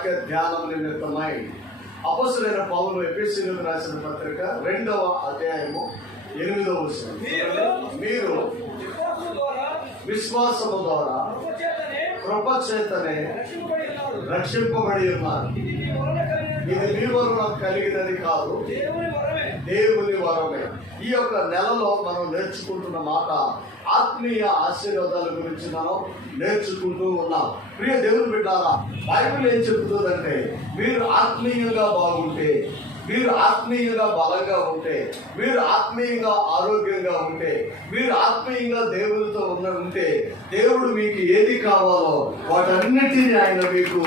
వాక్య ధ్యానం నిమిత్తమై అపసులైన పౌలు ఎపిసిలకు రాసిన పత్రిక రెండవ అధ్యాయము ఎనిమిదవ. మీరు విశ్వాసము ద్వారా విశ్వాసము ద్వారా కృపచేతనే కృప చేతనే రక్షింపబడి ఉన్నారు. ఇది మీ వలన కలిగినది కాదు. దేవుని వరమే. ఈ యొక్క నెలలో మనం నేర్చుకుంటున్న మాట ఆత్మీయ ఆశీర్వాదాల గురించి మనం నేర్చుకుంటూ ఉన్నాం. ప్రియ దేవుని బిడ్డారా బైబిల్ ఏం చెబుతుందంటే మీరు ఆత్మీయంగా బాగుంటే మీరు ఆత్మీయంగా బలంగా ఉంటే మీరు ఆత్మీయంగా ఆరోగ్యంగా ఉంటే మీరు ఆత్మీయంగా దేవునితో ఉన్న ఉంటే దేవుడు మీకు ఏది కావాలో వాటన్నిటిని ఆయన మీకు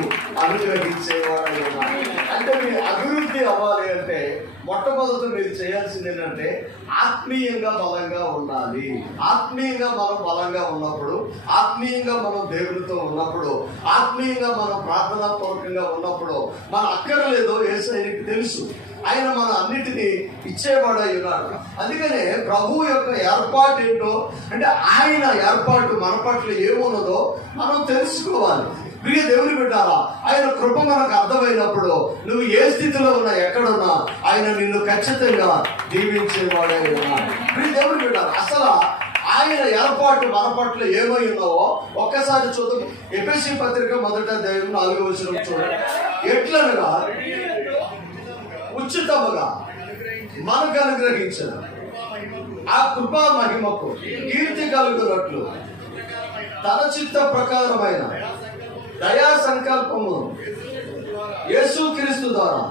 అనుగ్రహించేవాడు అంటే మీ అభివృద్ధి అవ్వాలి అంటే మొట్టమొదట మీరు చేయాల్సింది ఏంటంటే ఆత్మీయంగా బలంగా ఉండాలి. ఆత్మీయంగా మనం బలంగా ఉన్నప్పుడు ఆత్మీయంగా మనం దేవునితో ఉన్నప్పుడు ఆత్మీయంగా మనం ప్రార్థనాపూర్వకంగా ఉన్నప్పుడు మన అక్కర్లేదో ఏసైనికి తెలుసు. ఆయన మన అన్నిటినీ ఇచ్చేవాడై ఉన్నాడు. అందుకనే ప్రభు యొక్క ఏర్పాటు ఏంటో అంటే ఆయన ఏర్పాటు మన పట్ల ఏమున్నదో మనం తెలుసుకోవాలి. ప్రియ దేవుని బిడ్డారా ఆయన కృప మనకు అర్థమైనప్పుడు నువ్వు ఏ స్థితిలో ఉన్నా ఎక్కడున్నా ఆయన నిన్ను ఖచ్చితంగా దీవించేవాడే ప్రియ దేవుని బిడ్డారా అసలు ఆయన ఏర్పాటు మన పట్ల ఏమై ఉన్నావో ఒక్కసారి చూద్దాం. ఎపిసి పత్రిక మొదట దైవం నాలుగో వచ్చిన చూడండి. ఎట్లనగా ఉచితముగా మనకు అనుగ్రహించిన ఆ కృపా మహిమకు కీర్తి కలుగునట్లు తన చిత్త ప్రకారమైన సంకల్పము. సంకల్పము యేసుక్రీస్తు ద్వారా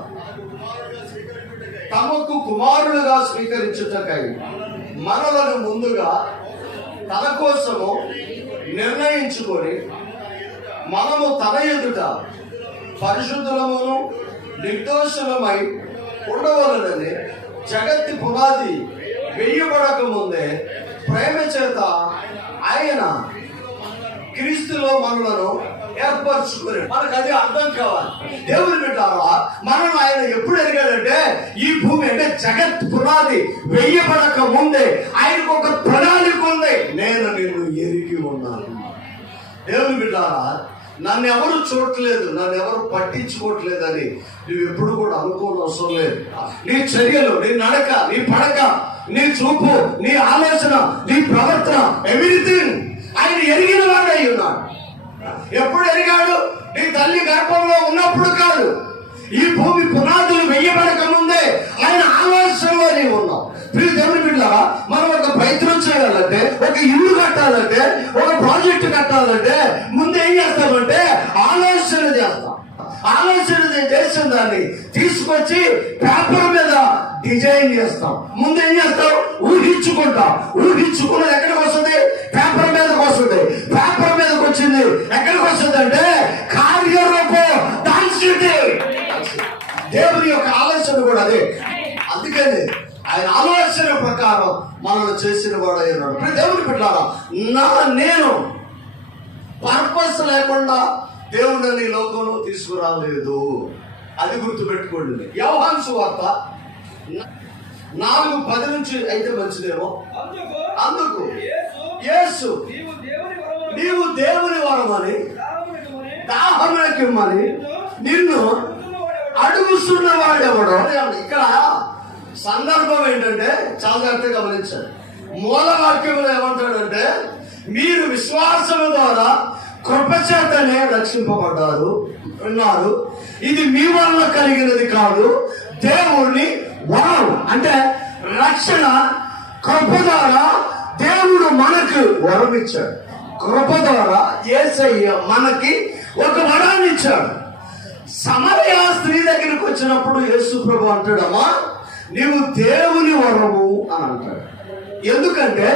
తమకు కుమారులుగా స్వీకరించుటకై మనలను ముందుగా తన కోసము నిర్ణయించుకొని మనము తన ఎదుట పరిశుద్ధులమును నిర్దోషులమై ఉండవలనని జగత్తి పునాది వెయ్యబడక ముందే ప్రేమ చేత ఆయన క్రీస్తులో మనలను ఏర్పరచుకుని మనకు అది అర్థం కావాలి. దేవుని పెట్టారా మనం ఆయన ఎప్పుడు ఎరిగాడంటే ఈ భూమి అంటే జగత్ పునాది. వెయ్యబడక ముందే ఆయనకు ఒక ప్రణాళిక ఉంది. నేను నిన్ను ఎరిగి ఉన్నాను. దేవుని పెట్టారా నన్ను ఎవరు చూడట్లేదు నన్ను ఎవరు పట్టించుకోవట్లేదని నువ్వు ఎప్పుడు కూడా అనుకోని అవసరం లేదు. నీ చర్యలు నీ నడక నీ పడక నీ చూపు నీ ఆలోచన నీ ప్రవర్తన ఎవ్రీథింగ్. ఆయన ఎరిగిన వాడు అయి ఉన్నాడు. ఎప్పుడు ఎరిగాడు? నీ తల్లి గర్భంలో ఉన్నప్పుడు కాదు. ఈ భూమి పునాదులు వెయ్యబడక ముందే ఆయన ఆలోచనలో నీవు ఉన్నావు. ప్రియ దేవుని బిడ్డ మనం ఒక ప్రయత్నం చేయాలంటే ఒక ఇల్లు కట్టాలంటే ఒక ప్రాజెక్ట్ కట్టాలంటే ముందు ఏం చేస్తామంటే ఆలోచన చేస్తాం. ఆలోచన చేసిన దాన్ని తీసుకొచ్చి పేపర్ మీద డిజైన్ చేస్తాం. ముందు ఏం చేస్తాం? ఊహించుకుంటాం. ఊహించుకున్నది ఎక్కడికి వస్తుంది? పేపర్ మీదకి వస్తుంది. పేపర్ మీదకి వచ్చింది ఎక్కడికి వస్తుంది అంటే కార్యరూపం దాల్చింది దేవుని యొక్క ఆలోచన కూడా అదే. అందుకని ఆయన ఆలోచన ప్రకారం మనల్ని చేసిన వాడు అయినాడు దేవుని పెట్టారా నా నేను పర్పస్ లేకుండా దేవుడిని ఈ లోకంలో తీసుకురాలేదు. అది గుర్తుపెట్టుకోండి. వ్యవహాన్ సువార్త నాలుగు పది నుంచి అయితే మంచిదేమో. అందుకు యేసు నీవు దేవుని వరమును దాహమునకిమ్మని నిన్ను? అడుగుతున్న వాడెవడో? ఇక్కడ సందర్భం ఏంటంటే చాలా జాగ్రత్తగా గమనించాలి మూల వాక్యంలో ఏమంటాడంటే మీరు విశ్వాసము ద్వారా కృపచేతనే రక్షింపబడ్డారు ఉన్నారు. ఇది మీ వల్ల కలిగినది కాదు. దేవుణ్ణి వరం అంటే రక్షణ కృప ద్వారా దేవుడు మనకు వరం ఇచ్చాడు కృప ద్వారా ఏసయ్య మనకి ఒక వరాన్ని ఇచ్చాడు. సమరయ స్త్రీ దగ్గరికి వచ్చినప్పుడు యేసు ప్రభు అంటాడమ్మా నీవు దేవుని వరము అని అంటాడు. ఎందుకంటే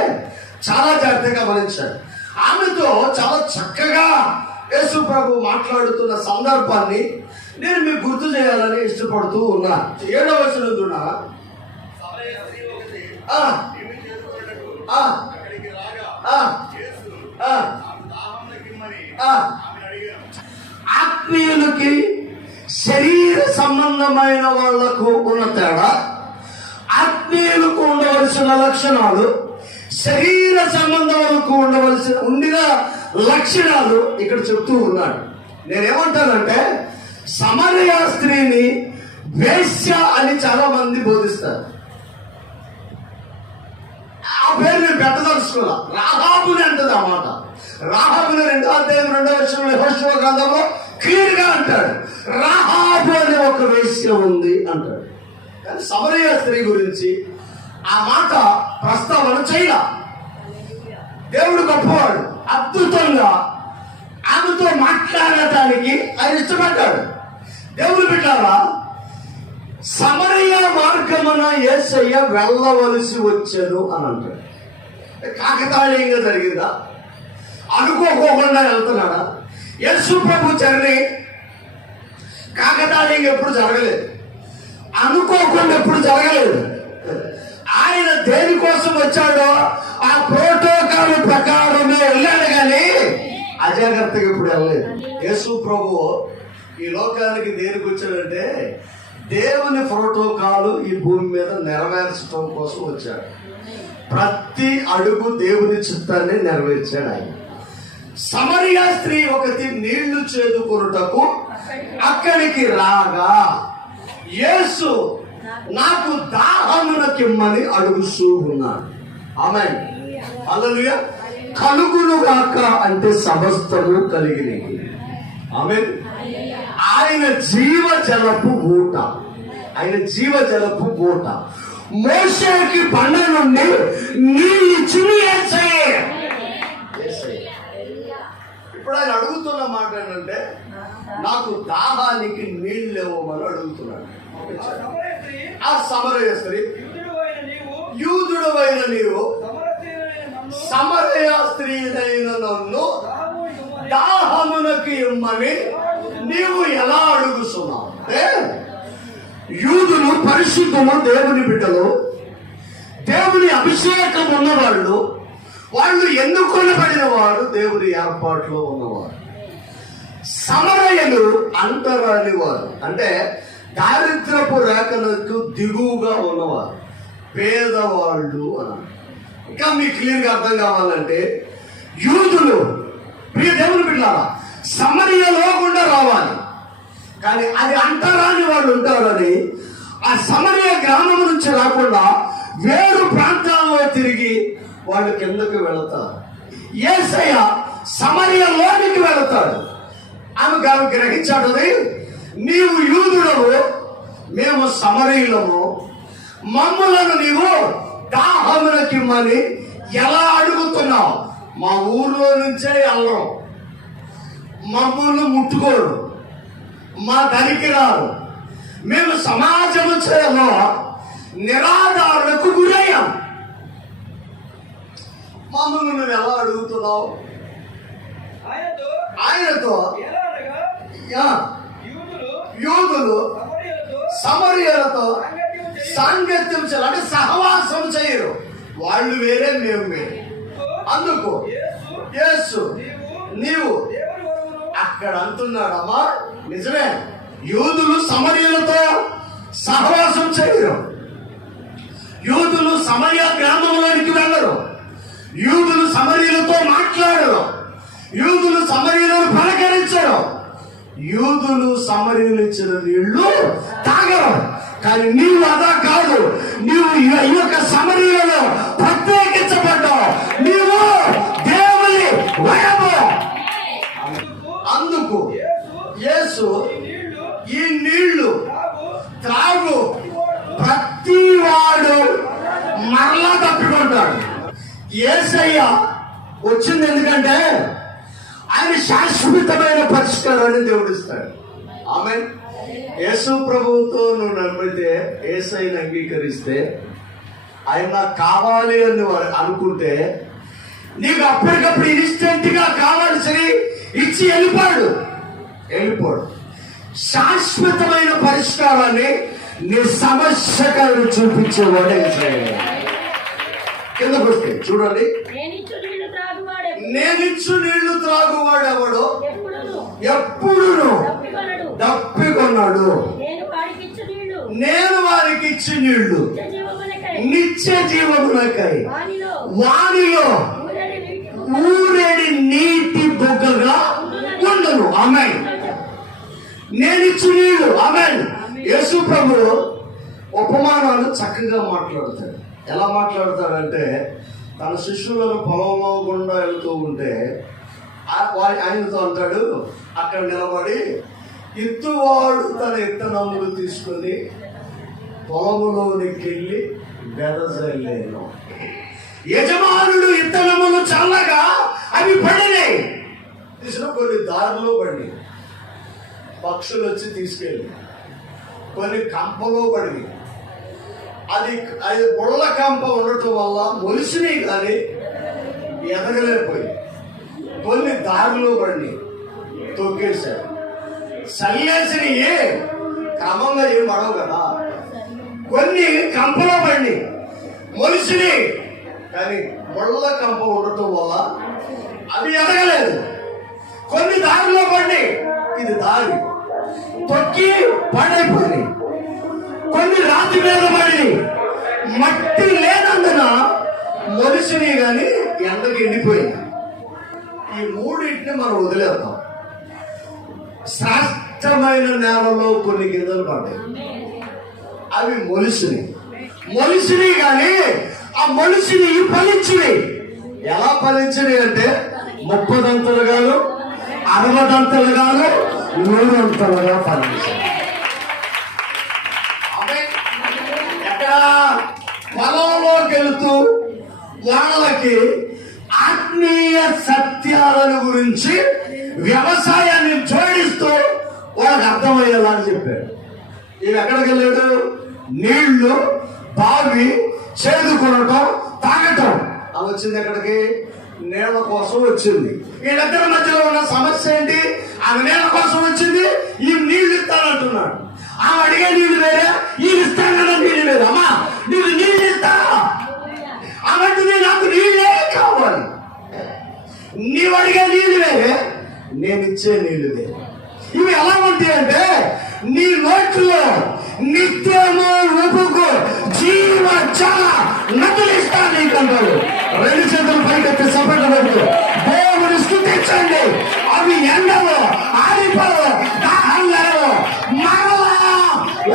చాలా జాగ్రత్తగా గమనించాడు. ఆమెతో చాలా చక్కగా యేసు ప్రభు మాట్లాడుతున్న సందర్భాన్ని నేను మీకు గుర్తు చేయాలని ఇష్టపడుతూ ఉన్నా. ఏడవ వచనందున్నా ఆ, ఆత్మీయులకి శరీర సంబంధమైన వాళ్ళకు ఉన్న తేడా ఆత్మీయులకు ఉండవలసిన లక్షణాలు శరీర సంబంధాలకు ఉండవలసిన ఉండిన లక్షణాలు ఇక్కడ చెప్తూ ఉన్నాడు. నేనేమంటానంటే సమరయ స్త్రీని వేశ్య అని చాలా మంది బోధిస్తారు. ఆ పేరు నేను పెట్టదలుచుకోలే రాహాబుని అంటది ఆ మాట. రాహాబుని రెండో అధ్యాయం రెండో వచ్చిన యెహోషువ గ్రంథంలో క్లియర్గా అంటాడు. రాహాబు అనే ఒక వేశ్య ఉంది అంటాడు. కానీ సమరయ స్త్రీ గురించి ఆ మాట ప్రస్తావన చేయాల దేవుడు గొప్పవాడు అద్భుతంగా ఆమెతో మాట్లాడటానికి ఆయన ఇష్టపడ్డాడు. దేవుడు పెట్టారా సమరయ మార్గమున ఏసయ్య వెళ్ళవలసి వచ్చాను అని అంటాడు. కాకతాళీయంగా జరిగిందా? అనుకోకోకుండా వెళ్తున్నాడా? యేసు ప్రభు జర్నీ కాకతాళీయంగా ఎప్పుడు జరగలేదు. అనుకోకుండా ఎప్పుడు జరగలేదు. ఆయన దేనికోసం వచ్చాడో ఆ ప్రోటోకాల్ ప్రకారమే వెళ్ళాడు కానీ అజాగ్రత్తగా ఇప్పుడు వెళ్ళలేదు. యేసు ప్రభు ఈ లోకానికి దేనికి వచ్చాడంటే దేవుని ప్రోటోకాల్ ఈ భూమి మీద నెరవేర్చడం కోసం వచ్చాడు. ప్రతి అడుగు దేవుని చిత్తాన్ని నెరవేర్చాడు ఆయన. సమరియా స్త్రీ ఒకటి నీళ్ళు చేదుకొనుటకు అక్కడికి రాగా యేసు నాకు దాహమునకిమ్మని అడుగుతూ ఉన్నాడు. ఆమె అలలుయ కలుగును గాక అంటే సమస్తము కలిగినవి ఆమె ఆయన జీవ జలపు ఊట. ఆయన జీవ జలపు ఊట. మోసేకి బండ నుండి నీళ్ళు ఇచ్చుని ఇప్పుడు ఆయన అడుగుతున్న మాట ఏంటంటే నాకు దాహానికి నీళ్ళు ఇవ్వమని అడుగుతున్నాడు. ఆ సమరయ స్త్రీ. యూదుడు అయిన నీవు. అయిన నన్ను సమరయ స్త్రీనైన నన్ను దాహము ఇమ్మని నీవు ఎలా అడుగుతున్నావు? అంటే యూదులు పరిశుద్ధము దేవుని బిడ్డలు. దేవుని అభిషేకం ఉన్నవాళ్ళు. వాళ్ళు ఎన్నుకొనబడిన వారు దేవుని ఏర్పాట్లో ఉన్నవారు. సమరయలు అంటరాని వారు అంటే దారిద్రపు రేఖలకు దిగువగా ఉన్నవారు పేదవాళ్ళు అన్నారు. ఇంకా మీకు క్లియర్గా అర్థం కావాలంటే యూదులు ప్రియ దేవుని బిడ్డారా సమరియలో కూడా రావాలి. కానీ అది అంటరాని వాళ్ళు ఉంటారని ఆ సమరయ గ్రామం నుంచి రాకుండా వేరు ప్రాంతాల్లో తిరిగి వాళ్ళు కిందకు వెళతారు. ఏసయ్య సమరయలోనికి వెళతాడు. ఆమె గారు గ్రహించాడు నీవు యూదుడవు మేము సమరయులము. మమ్ములను నీవు దాహమునకిమ్మని ఎలా అడుగుతున్నావు? మా ఊర్లో నుంచే వెళ్ళరు. మమ్మల్ని ముట్టుకోరు. మా దరికి రారు. మేము సమాజము చేయలో నిరాధారులకు గురయ్యాం. మమ్మల్ని నువ్వు ఎలా అడుగుతున్నావు? ఆయనతో ఆయనతో? యూదులు సమరయులతో సాంగత్యం చేయ సాంగత్యం చేయాలి. అంటే సహవాసం చేయరు. వాళ్ళు వేరే మేము వేరే. అందుకు యేసు నీవు అక్కడ అంటున్నాడమ్మా. నిజమే. యూదులు సమరయులతో సహవాసం చేయరు. యూదులు సమరయ గ్రామంలోనికి వెళ్ళరు. యూదులు సమరయులతో మాట్లాడరు. యూదులు సమరయులను పలకరించరు. యూదులు సమరీలు ఇచ్చిన నీళ్ళు తాగరు. కానీ నీవు అదా కాదు. నీవు ఈ యొక్క సమరీలలో ప్రత్యేకించబడ్డావు నీవు దేవుని వరము అందుకు యేసు ఈ నీళ్ళు ఈ నీళ్ళు తాగు త్రాగు వాడు ప్రతి వాడు మరలా తప్పికొంటాడు ఏసయ్య వచ్చింది ఎందుకంటే ఆయన శాశ్వతమైన పరిష్కారాన్ని దేవుడిస్తాడు ఆమె యేసు ప్రభువుతో నువ్వు నమ్మితే ఏసైని అంగీకరిస్తే ఆయన నాకు కావాలి అని అనుకుంటే నీకు అప్పటికప్పుడు ఇన్స్టెంట్గా కావాల్సి ఇచ్చి వెళ్ళిపోయాడు. వెళ్ళిపోడు శాశ్వతమైన పరిష్కారాన్ని నీ సమస్యకాలను చూపించేవాడే. కిందకు వస్తే చూడండి. త్రాగువాడే. నేనిచ్చు నీళ్ళు త్రాగువాడెవడు? ఎప్పుడును. తప్పికొన్నాడు నేను వారికి ఇచ్చి నీళ్ళు నిత్య వానిలో. వానిలో. ఊరడి నీటి బొగ్గగా ఉండను. ఆమె నేను వాడికిచ్చు నీళ్ళు ఆమె యేసు ప్రభు ఉపమానాలు చక్కగా మాట్లాడతాడు. ఎలా మాట్లాడతాడంటే తన శిష్యులను పొలంలో గుండా వెళ్తూ ఉంటే ఆయనతో అంటాడు అక్కడ నిలబడి ఇత్తువాడు తన ఇత్తనములు తీసుకొని పొలములోనికి వెళ్ళి వెదజల్లేను. యజమానుడు ఇత్తనములు చల్లగా అవి పడినాయి తీసిన కొన్ని దారిలో పడి పక్షులు వచ్చి తీసుకెళ్ళి కొన్ని కంపలో పడి అది అది బుళ్ళ కంప ఉండటం వల్ల మొలిసినాయి కానీ ఎదగలేకపోయి కొన్ని దారిలో పడి తొక్కేశారు చల్లేసినవి క్రమంగా ఏం పడవు కదా. కొన్ని కంపలో పండి మనిషిని కానీ ముళ్ళ కంప ఉండటం వల్ల అది ఎదగలేదు. కొన్ని దారిలో పండి ఇది దారి. తొక్కి పడైపోయింది. కొన్ని రాతి మీద పడి మట్టి లేనందున మనిషిని కానీ ఎండకి ఎండిపోయింది. ఈ మూడింటిని మనం వదిలేద్దాం. శ్రాష్టమైన నేలలో కొన్ని గింజలు పడ్డాయి అవి మొలిసిని మొలిసిని కానీ ఆ మొలిసిని ఫలించిని ఎలా ఫలించిని అంటే ముప్పదంతలు గాను అరవదంతలు గాను నూరంతలుగా ఫలించాయి. ఎక్కడ? పొలంలోకి వెళుతూ వాళ్ళకి ఆత్మీయ సత్యాలను గురించి వ్యవసాయాన్ని జోడిస్తూ వాళ్ళకి అర్థమయ్యేలా అని చెప్పాడు ఇవి ఎక్కడికి వెళ్ళాడు? నీళ్ళు బావి చేదుకొనటం తాగటం. అవి వచ్చింది ఎక్కడికి? నేల కోసం వచ్చింది. వీళ్ళిద్దరి మధ్యలో ఉన్న సమస్య ఏంటి? ఆమె నేల కోసం వచ్చింది. ఈ నీళ్ళు ఇస్తానంటున్నాడు. ఆమె అడిగే నీళ్ళు వేరే ఈ ఇస్తానన్న నీళ్ళు వేరే. అమ్మా నీవు నీళ్ళు ఇస్తా. అలాంటిది నాకు నీళ్ళే కావాలి. నీవు అడిగే నీళ్ళు వేరే నేను ఇచ్చే నీళ్ళు ఇవి ఎలా ఉంటాయి అంటే నీ నోట్లో నిత్యము ఉపుకు జీవ జల నదులు ఇస్తాను నీకు అంటాడు రెండు చేతులు పైకెత్తి సపరేట్ పెట్టు. దేవుని స్థుతించండి. అవి ఎండవు ఆరిపోవు దాహంలో మరలా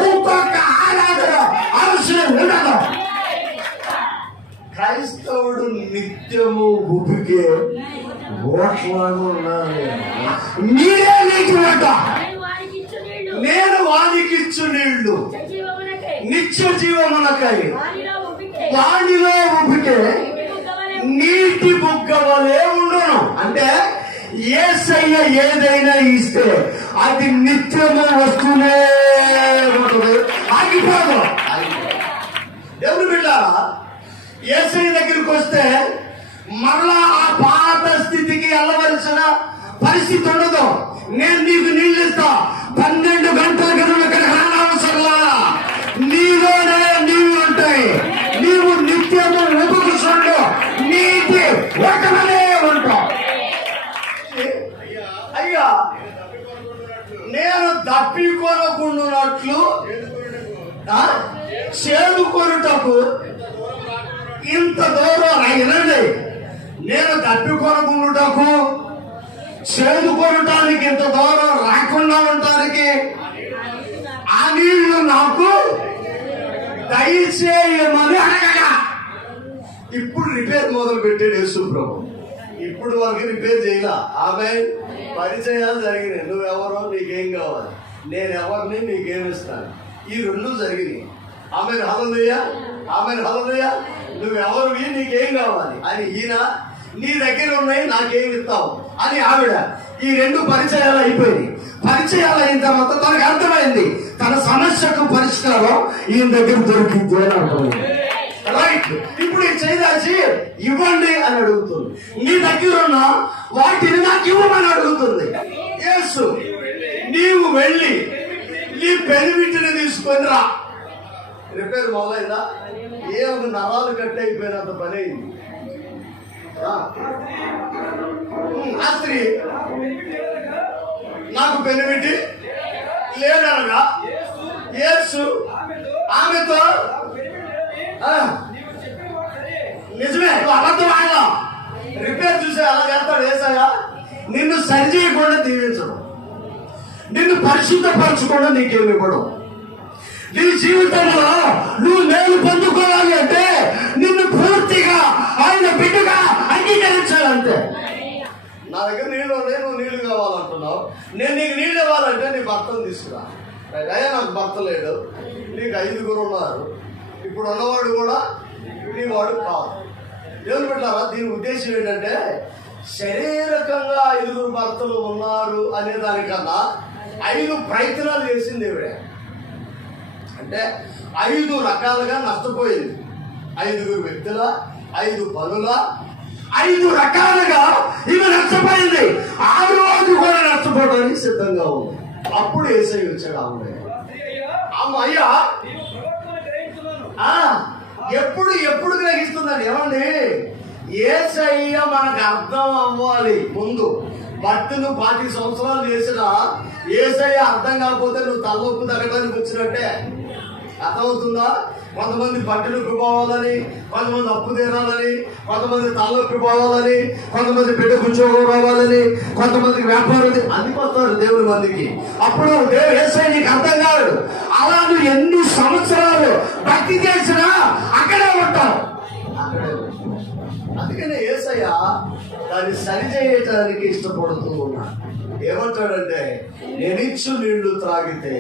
ఇంకొక ఆరాధన అవసరం ఉండదు. క్రైస్తవుడు నిత్యము ఉపికే నీకు ఓట నేను వారికిచ్చు నీళ్ళు. నేను వానికిచ్చు నీళ్ళు. నిత్య జీవమునకై. వానిలో ఉపికే నీటి నీటి బుగ్గవలే ఉండును. అంటే ఏసయ్య ఏదైనా ఇస్తే అది నిత్యము వస్తూనే ఉంటుంది. ఆగిపోదు. ఎవరు బిడ్డారా ఏసై దగ్గరికి వస్తే మరలా ఆ పాత స్థితికి వెళ్ళవలసిన పరిస్థితి ఉండదు. నేను నీకు నీళ్ళు ఇస్తా. పన్నెండు గంటల క్రితం ఇక్కడ రానవసరంలా నీలోనే నీళ్ళు ఉంటాయి నీవు నిత్యము ఉపకుషుడు నీటి ఒకమనే ఉంటావు అయ్యా నేను దప్పికొనకుండునట్లు ఆ? చేదుకొనుటకు ఇంత దూరం అయినండి నేను తప్పికొనకుండుటకు చేదుకొనటానికి ఇంత దూరం రాకుండా ఉండటానికి ఆ నీళ్ళు నాకు దయచేయమని అడగగా ఇప్పుడు రిపేర్ మొదలు పెట్టాడు యేసు ప్రభు ఇప్పుడు రిపేర్ చేయలా? ఆమె పరిచయాలు జరిగినాయి. నువ్వెవరో నీకేం కావాలి? నేను ఎవరిని నీకేం ఇస్తాను? ఈ రెండు జరిగినాయి. ఆమె హలదయ్య ఆమె హలదయ్య నువ్వెవరివి నీకేం కావాలి? అని ఈయన నీ దగ్గర ఉన్నాయి నాకేం ఇస్తావు? అని ఆవిడ ఈ రెండు పరిచయాలు అయిపోయింది పరిచయాలు అయిన తర్వాత తనకు అర్థమైంది. తన సమస్యకు పరిష్కారం ఈయన దగ్గర దొరికింది అని అర్థమైంది. రైట్ ఇప్పుడు ఈ చేదాచి ఇవ్వండి అని అడుగుతుంది. నీ దగ్గర ఉన్న వాటిని నాకు ఇవ్వమని అడుగుతుంది. యేసు నీవు వెళ్ళి నీ బెనిఫిట్ని తీసుకొని రా. రిపేర్ మొదలైందా? ఏ ఒక నరాలు కట్ అయిపోయినంత పని అయింది. ఆ. స్త్రీ నాకు బెనిఫిట్ లేదనగా యేసు ఆమెతో నిజమే నువ్వు అబద్ధం ఆయన రిపేర్ చూసే అలా చేస్తాడు ఏసయ్య. నిన్ను సరి చేయకుండా దీవించడం. నిన్ను పరిశుద్ధపరచకుండా నీకేమి ఇవ్వడం. నీ జీవితంలో నువ్వు మేలు పొందుకోవాలి అంటే నిన్ను పూర్తిగా ఆయన బిడ్డగా అంగీకరించాలంటే. నా దగ్గర నీళ్ళు ఉన్నాయి నువ్వు నీళ్ళు కావాలంటున్నావు. నేను నీకు నీళ్ళు ఇవ్వాలంటే నీ భర్తను తీసుకురా. అయ్యా నాకు భర్త లేడు. నీకు ఐదుగురు ఉన్నారు. ఇప్పుడు ఉన్నవాడు కూడా నీ వాడు కాదు. దేవుని పెట్టారా దీని ఉద్దేశం ఏంటంటే శరీరకంగా ఐదుగురు భర్తలు ఉన్నారు అనే దానికన్నా ఐదు ప్రయత్నాలు చేసింది ఇవిడే అంటే ఐదు రకాలుగా నష్టపోయింది. ఐదుగురు వ్యక్తుల ఐదు పనుల ఐదు రకాలుగా ఇవి నష్టపోయింది. ఆరు రోజు కూడా నష్టపోవడానికి సిద్ధంగా ఉంది. అప్పుడు ఏసై వచ్చాడు ఆమె. అమ్మ అయ్యా నీవు ప్రవక్తను గ్రహించున్నాను ఆ, ఎప్పుడు ఎప్పుడు గ్రహిస్తుందండి ఏమండి? ఏసయ్య మనకు అర్థం అవ్వాలి. ముందు భక్తులు నువ్వు పాతి సంవత్సరాలు చేసినా ఏసయ్య అర్థం కాకపోతే నువ్వు తలనొప్పి తగ్గడానికి వచ్చినట్టే అర్థమవుతుందా? కొంతమంది పట్టణకు పోవాలని కొంతమంది అప్పు తీరాలని కొంతమంది తాలూకు పోవాలని కొంతమంది బిడ్డ ఉద్యోగం రావాలని కొంతమందికి వ్యాపారం అందిపోతారు దేవుని మందికి. అప్పుడు దేవుడు వేసే నీకు అర్థం కాదు అలా నువ్వు ఎన్ని సంవత్సరాలు భక్తి చేసినా అక్కడే ఉంటావు. అక్కడే అందుకనే ఏసయ్య దాన్ని సరి చేయటానికి ఇష్టపడుతూ ఉన్నాడు. ఏమంటాడంటే నేనిచ్చు నీళ్ళు త్రాగితే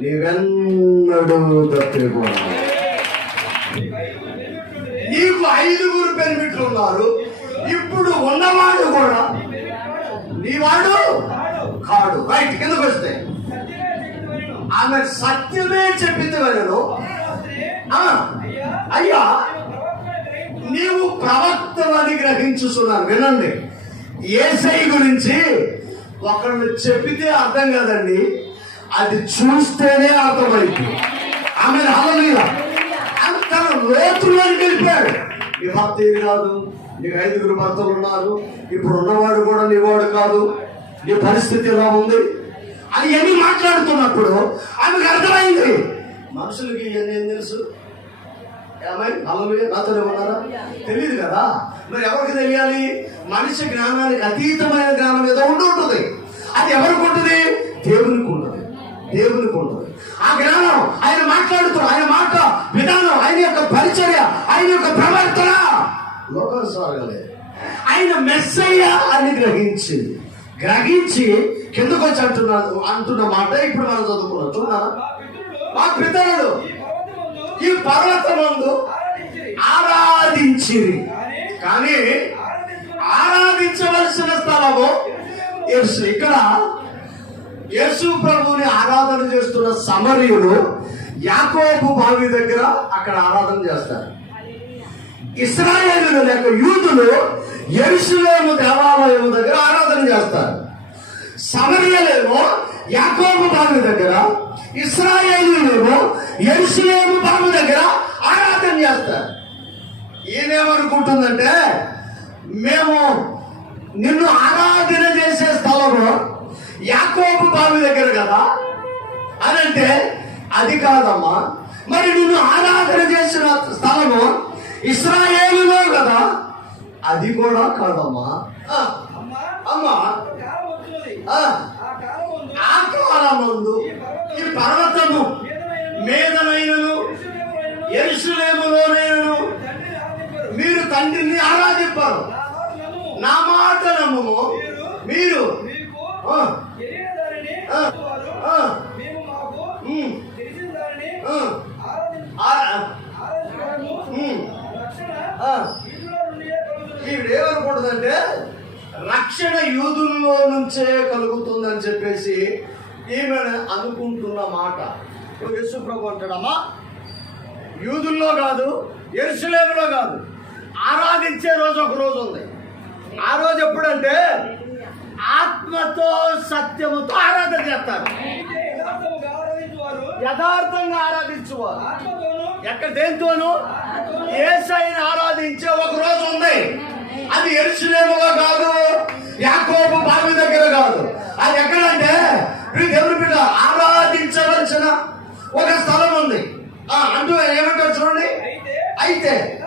నీవెన్నడూ తప్పిపోవాలి నీకు ఐదుగురు పెనిమిట్లు ఉన్నారు. ఇప్పుడు ఉన్నవాడు కూడా నీవాడు కాడు. రైట్ కిందకు వస్తే. ఆమె సత్యమే చెప్పింది వెళ్ళను అయ్యా నీవు ప్రవక్తవని గ్రహించుతున్నాను. వినండి. ఏసై గురించి ఒకళ్ళు చెప్పితే అర్థం కాదండి. అది చూస్తేనే అర్థమైంది. ఆమె హలలీల అంత లోతులోకి వెళ్ళిపోయాడు నీ భర్త ఏది కాదు? నీకు ఐదుగురు భర్తలు ఉన్నారు. ఇప్పుడు ఉన్నవాడు కూడా నీవాడు కాదు. నీ పరిస్థితి ఎలా ఉంది? అని ఎన్ని మాట్లాడుతున్నప్పుడు ఆమెకు అర్థమైంది. మనుషులకి ఇవన్నీ ఏం తెలుసు? ఏమై? హల్లెలూయా. నాతోనే ఉన్నారా? తెలియదు కదా. మరి ఎవరికి తెలియాలి? మనిషి జ్ఞానానికి అతీతమైన జ్ఞానం ఏదో ఉండి ఉంటుంది. అది ఎవరికి ఉంటుంది? దేవునికి దేవునికి ఉంటుంది ఆ జ్ఞానం ఆయన మాట్లాడుతున్నాడు ఆయన మాట విధానం ఆయన యొక్క పరిచర్య ఆయన యొక్క ప్రవర్తన. లోకానుసారంగా ఆయన మెస్సయ్య అని గ్రహించి గ్రహించి కిందకు వచ్చి అంటున్నాడు అంటున్న మాట ఇప్పుడు మనం చదువుకున్నాం. చూడరా మా పితరుడు ఈ పర్వతమందు ఆరాధించిరి. కానీ ఆరాధించవలసిన స్థలము ఇక్కడ యేసు ప్రభుని ఆరాధన చేస్తున్న సమరయులు యాకోబు బావి దగ్గర అక్కడ ఆరాధన చేస్తారు. ఇస్రాయేలులు లేక యూదులు ఎరుసలేము దేవాలయం దగ్గర ఆరాధన చేస్తారు. సమరయలేమో యాకోబు బావి దగ్గర ఇస్రాయేలీలేమో ఎరుసలేము బావి దగ్గర ఆరాధన చేస్తారు. ఈయనేమనుకుంటుందంటే మేము నిన్ను ఆరాధన చేసే స్థలము యాకోబు బావి దగ్గర కదా? అనంటే అది కాదమ్మా. మరి నువ్వు ఆరాధన చేసిన స్థలము ఇస్రాయేలులో కదా? అది కూడా కాదమ్మా. అమ్మా అమ్మా. ఆ, కాలమందు ఈ పర్వతము మేదనైనను మీదనైనను ఎరుసలేములోనైనను మీరు తండ్రిని ఆరాధింపరు. నా మాటనము మీరు మీకు ఆ, తెలియని దానిని ఆ, వారు ఆ, మేము మాకు తెలిసిన దానిని రక్షణ కలుగుతుంది. యూదుల్లో నుంచే కలుగుతుందని చెప్పేసి ఈమె అనుకుంటున్న మాట ఇప్పుడు యేసు ప్రభు అంటాడమ్మా యూదుల్లో కాదు ఎరుసలేములో కాదు ఆరాధించే రోజు ఒక రోజు ఉంది ఆ రోజు ఎప్పుడంటే ఆత్మతో సత్యముతో ఆరాధన చేస్తారు. యథార్థంగా ఆరాధించువారు. ఎక్కడ దేంతోనూ ఏసైని ఆరాధించే ఒక రోజు ఉంది. అది ఎరుసలేములో కాదు యాకోబు బావి దగ్గర కాదు. అది ఎక్కడంటే మీరు దేవుని బిడ్డ ఆరాధించవలసిన ఒక స్థలం ఉంది. ఆ, అంటూ ఏమంటారు చూడండి? అయితే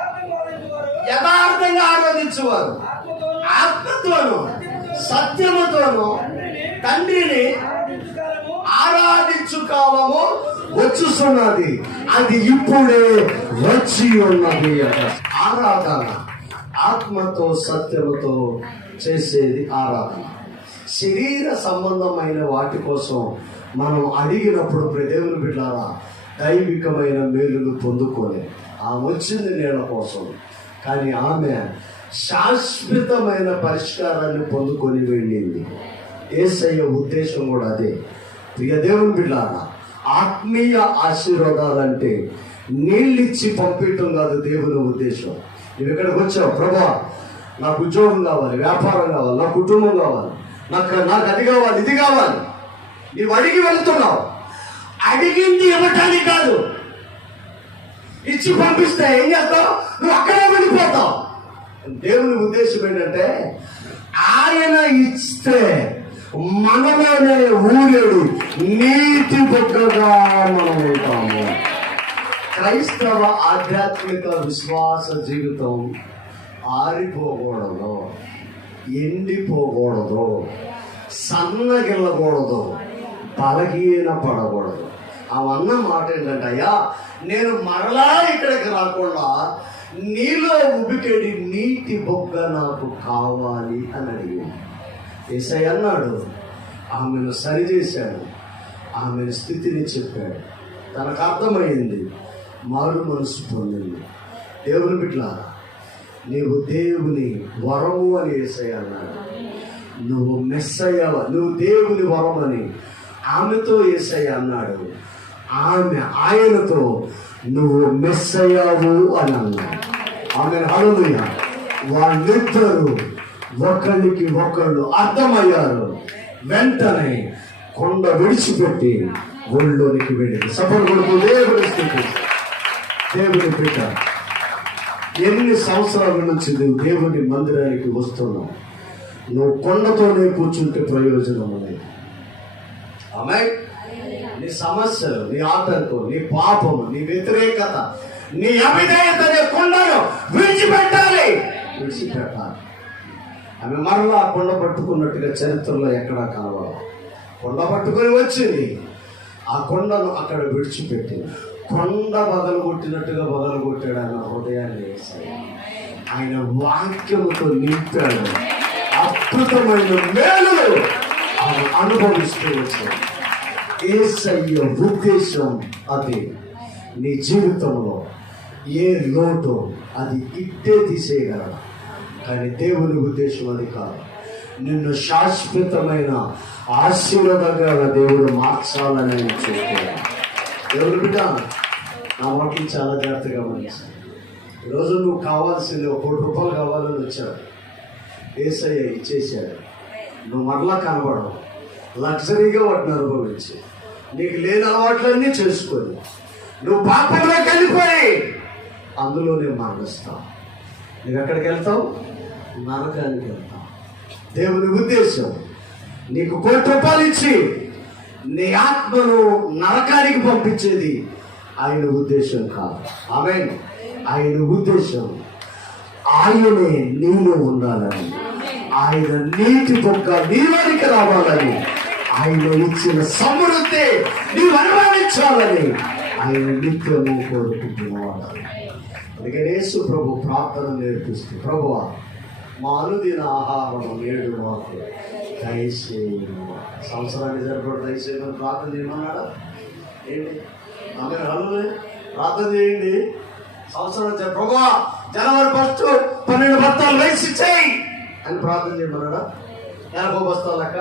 యథార్థంగా ఆరాధించువారు. యథార్థంగా ఆత్మతోను సత్యముతోను తండ్రిని ఆరాధించు కాలము వచ్చుస్తున్నది అది ఇప్పుడే వచ్చి ఉన్నది ఆరాధన ఆత్మతో సత్యముతో చేసేది ఆరాధన. శరీర సంబంధమైన వాటి కోసం మనం అడిగినప్పుడు ప్రదేవుని బిడ్డారా దైవికమైన మేలును పొందుకోలే ఆమె వచ్చింది నేల కోసం. కానీ ఆమె శాశ్వతమైన పరిష్కారాన్ని పొందుకొని వెళ్ళింది. ఏసయ్య ఉద్దేశం కూడా అదే. ప్రియ దేవుని బిడ్డారా ఆత్మీయ ఆశీర్వాదాలంటే నీళ్ళిచ్చి పంపించడం కాదు దేవుని ఉద్దేశం. నువ్వు ఇక్కడికి వచ్చావు? ప్రభా నాకు ఉద్యోగం కావాలి వ్యాపారం కావాలి నా కుటుంబం కావాలి నాకు నాకు అది కావాలి ఇది కావాలి. నీవు అడిగి వెళ్తున్నావు. అడిగింది ఇవ్వటానికి కాదు. ఇచ్చి పంపిస్తే ఏం చేస్తావు? నువ్వు అక్కడే వెళ్ళిపోతావు దేవుని ఉద్దేశం ఏంటంటే ఆయన ఇస్తే మనమనే ఊరేడు నీతి బొగ్గగా మనం ఉంటాము క్రైస్తవ ఆధ్యాత్మిక విశ్వాస జీవితం ఆరిపోకూడదు ఎండిపోకూడదు సన్నగిల్లకూడదు బలహీన పడకూడదు అవన్న మాట ఏంటంటే అయ్యా నేను మరలా ఇక్కడికి రాకుండా నీలో ఉబికెడి నీటి బొగ్గ నాకు కావాలి అని అడిగాడు. ఏసై అన్నాడు ఆమెను సరిచేశాడు ఆమెను స్థితిని చెప్పాడు. తనకు అర్థమైంది మారు మనసు పొందింది. దేవుని బిట్ల నీవు దేవుని వరము అని ఏసై అన్నాడు. నువ్వు మిస్ అయ్యావా నువ్వు దేవుని వరం అని ఆమెతో ఏసై అన్నాడు. ఆమె ఆయనతో నువ్వు మిస్ అయ్యావు అని అన్నాడు ఆమె హలోయ వాళ్ళిద్దరూ ఒకరికి ఒకళ్ళు అర్థమయ్యారు. వెంటనే కొండ విడిచిపెట్టి ఒళ్ళోనికి వెళ్ళి సఫర్ కొడుకు దేవుడి స్థితి. దేవుడి బిడ్డ ఎన్ని సంవత్సరాల నుంచి నువ్వు దేవుని మందిరానికి వస్తున్నావు? నువ్వు కొండతోనే కూర్చుంటే ప్రయోజనం అనేది ఆమె నీ సమస్యలు నీ ఆటంకం నీ పాపము నీ వ్యతిరేకత నీ అవిధేయత నీ కొండను విడిచిపెట్టాలి. విడిచిపెట్టాలి. ఆమె మరలా కొండ పట్టుకున్నట్టుగా చరిత్రలో ఎక్కడా కనబడదు కొండ పట్టుకొని వచ్చింది. ఆ కొండను అక్కడ విడిచిపెట్టింది. కొండ బదలు కొట్టినట్టుగా బదలు కొట్టాడు ఆయన హృదయాన్ని ఆయన వాక్యముతో నింపాడు. అద్భుతమైన మేలు అనుభవిస్తూ వచ్చాడు. ఏసయ్య ఉద్దేశం అది. నీ జీవితంలో ఏ లోటు అది ఇట్టే తీసేయగలడు కానీ దేవుని ఉద్దేశం అది కాదు. నిన్ను శాశ్వతమైన ఆశీర్వాదంగా దేవుడు మార్చాలని నేను చూస్తున్నాడు దేవుడు బిడ్డ నా మాటలు చాలా జాగ్రత్తగా మనిషి ఈరోజు నువ్వు కావాల్సింది ఒక కోటి రూపాయలు కావాలని వచ్చావు. ఏసయ్య ఇచ్చేసాడు నువ్వు మరలా కనబడవు. లగ్జరీగా వాటిని అనుభవించి. నీకు లేని అలవాట్లన్నీ చేసుకొని. నువ్వు పాపంలోకి వెళ్ళిపోయి అందులోనే మరణిస్తావు నువ్వు ఎక్కడికి వెళ్తావు? నరకానికి వెళ్తావు. దేవుని ఉద్దేశం నీకు కోటి రూపాయలు ఇచ్చి నీ ఆత్మను నరకానికి పంపించేది ఆయన ఉద్దేశం కాదు. ఆమె ఆయన ఉద్దేశం ఆయనే నీలో ఉండాలని. ఆయన నీటి పొక్క నీలోనికి రావాలని. ఆయన ఇచ్చిన సమృద్ధి నీవు అనుమానించాలని ఆయన నిత్యము కోరుకుంటున్నవాడు అందుకే యేసు ప్రభు ప్రార్థన నేర్పిస్తూ ప్రభువ మా అనుదిన ఆహారం నేడు మాకు దయచేయను సంవత్సరానికి సరిపడి దయచేయమని ప్రార్థన చేయమన్నాడా? ఏంటి? ఆమె ప్రార్థన చేయండి. సంవత్సరం వచ్చే ప్రభువా జనవరి ఫస్ట్ పన్నెండు బస్తాలు వేసి చేయి అని ప్రార్థన చేయమన్నాడా? ఎనభై బస్తాలక్క?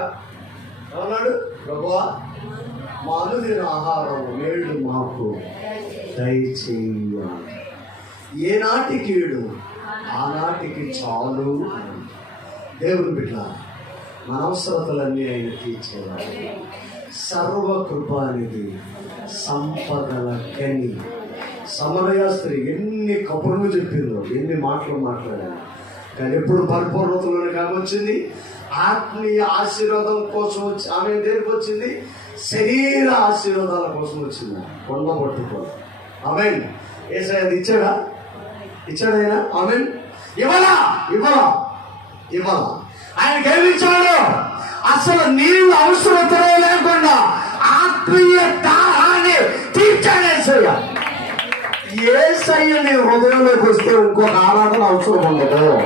ఏమన్నాడు? ప్రభా మా అనుదిన ఆహారం నేడు మాకు దయచేయ ఏనాటి కీడు ఆనాటికి చాలు దేవుని బిడ్డ మన అవసరతలన్నీ ఆయన తీర్చేవాడు అనేది సంపదల కని. సమరయ స్త్రీ ఎన్ని కబుర్లు చెప్పిందో ఎన్ని మాటలు మాట్లాడారు కానీ ఎప్పుడు పరిపూర్ణతలోనే కామొచ్చింది ఆత్మీయ ఆశీర్వాదం కోసం వచ్చి ఆమె దేనికి వచ్చింది? శరీర ఆశీర్వాదాల కోసం వచ్చింది. కొండ పట్టుకోవాలి అమెన్ ఏసై అది ఇచ్చాడా? ఇచ్చాడైనా? అమెన్ ఇవ్వలా? ఇవ్వలా? ఇవ్వాల? ఆయనకి ఏమి ఇచ్చాడు? అసలు నీళ్ళు అవసరతనే లేకుండా ఆత్మీయ దాహాన్ని తీర్చాడేసయ్య ఏసయ్య నీ హృదయంలోకి వస్తే ఇంకొక ఆరాధన అవసరం ఉండదు.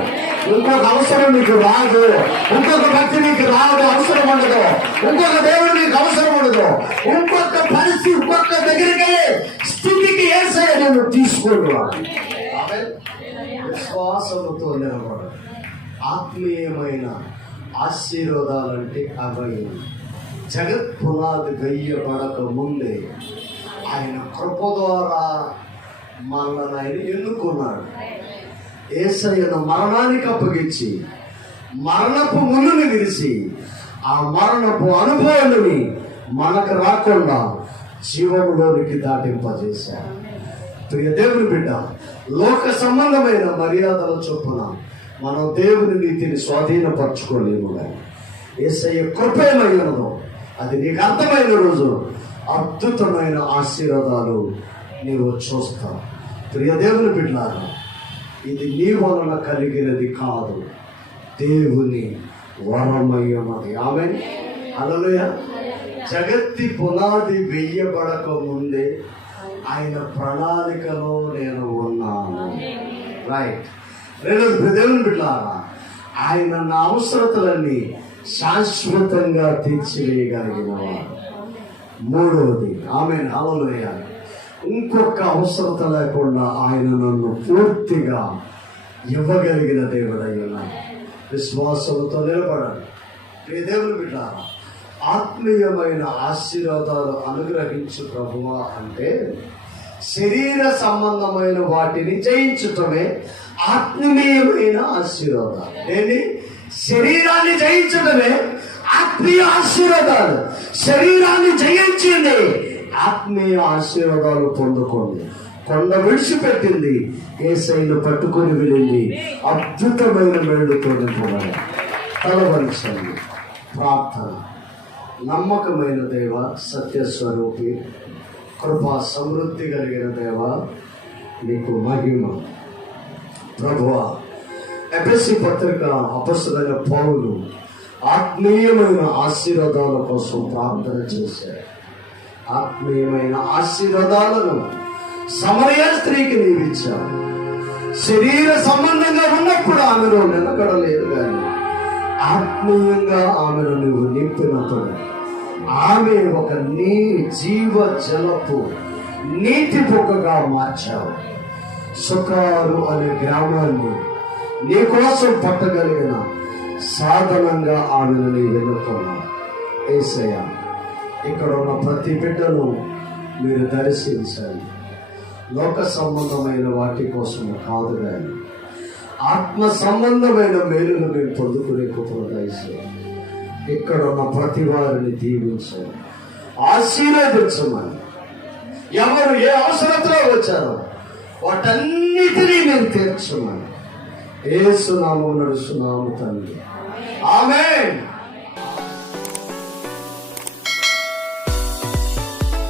ఇంకొక అవసరం నీకు రాదు. ఇంకొక భక్తి నీకు రాదు అవసరం ఉండదు. ఇంకొక దేవుడు నీకు అవసరం ఉండదు. ఇంకొక పరిస్థితి ఇంకొక దగ్గరికి స్థితికి ఏసే నేను తీసుకొని విశ్వాసముతో నిలబడు. ఆత్మీయమైన ఆశీర్వాదాలంటే అవి జగత్ పునాది వెయ్యబడక ముందే ఆయన కృప ద్వారా మనల్ని ఆయన ఎన్నుకున్నాడు. ఏసయ్యను మరణానికి అప్పగించి మరణపు ముందుని విరిచి ఆ మరణపు అనుభవాలని మనకు రాకుండా జీవంలోనికి దాటింపజేశారు ప్రియ దేవుని బిడ్డ లోక సంబంధమైన మర్యాదల చొప్పున మనం దేవుని నీతిని స్వాధీనపరచుకోలేము ఏసయ్య కృపేమైనదో అది నీకు అర్థమైన రోజు అద్భుతమైన ఆశీర్వాదాలు నీవు చూస్తావు. ప్రియ దేవుని బిడ్డారా ఇది నీ వలన కలిగినది కాదు. దేవుని వరమయ్యమది ఆమె అలలుయ జగత్తి పునాది వెయ్యబడక ముందే ఆయన ప్రణాళికలో నేను ఉన్నాను. రైట్ రెండు దేవుని బిడ్డారా ఆయన నా అవసరతలన్నీ శాశ్వతంగా తీర్చివేయగలిగినవాడు. మూడవది. ఆమె హలలోయ ఇంకొక అవసరత లేకుండా ఆయన నన్ను పూర్తిగా ఇవ్వగలిగిన దేవుడై విశ్వాసంతో నిలబడాలి. ప్రియ దేవుని బిడ్డ ఆత్మీయమైన ఆశీర్వాదాలు అనుగ్రహించు ప్రభువా అంటే శరీర సంబంధమైన వాటిని జయించటమే ఆత్మీయమైన ఆశీర్వాదాలు. ఏంటి శరీరాన్ని జయించటమే ఆత్మీయ ఆశీర్వాదాలు. శరీరాన్ని జయించింది ఆత్మీయ ఆశీర్వాదాలు పొందుకోండి కొండ విడిచిపెట్టింది. ఏసైను పట్టుకొని వెళ్ళింది. అద్భుతమైన మేళ్ళతో నింపబడి తలవరించండి. ప్రార్థన. నమ్మకమైన దేవ సత్యస్వరూపి కృపా సమృద్ధి కలిగిన దేవ నీకు మహిమ. ప్రభువ ఎపిసి పత్రిక అపస్సులైన పౌరులు ఆత్మీయమైన ఆశీర్వాదాల కోసం ప్రార్థన చేశారు. ఆత్మీయమైన ఆశీర్వాదాలను సమరయ స్త్రీకి నీవిచ్చావు. శరీర సంబంధంగా ఉన్నప్పుడు ఆమెను నిలబడలేదు కానీ ఆత్మీయంగా ఆమెను నువ్వు నింపినప్పుడు ఆమె ఒక నీ జీవ జలపు నీటి పొక్కగా మార్చావు. సుఖారు అనే గ్రామాన్ని నీ కోసం పట్టగలిగిన సాధనంగా ఆమెను నీ వెనుకున్నావు ఏసయ్యా ఇక్కడ ఉన్న ప్రతి బిడ్డను మీరు దర్శించాలి లోక సంబంధమైన వాటి కోసం కాదు కానీ ఆత్మ సంబంధమైన మేలును మీరు పొందుకునే కృపను ఇక్కడ ఉన్న ప్రతి వారిని దీవించాలి ఆశీర్వదించమని. ఎవరు ఏ అవసరతలో వచ్చారో వాటన్నిటినీ మేము తీర్చమని. ఏసునామం నడుస్తున్నాము తండ్రి. ఆమె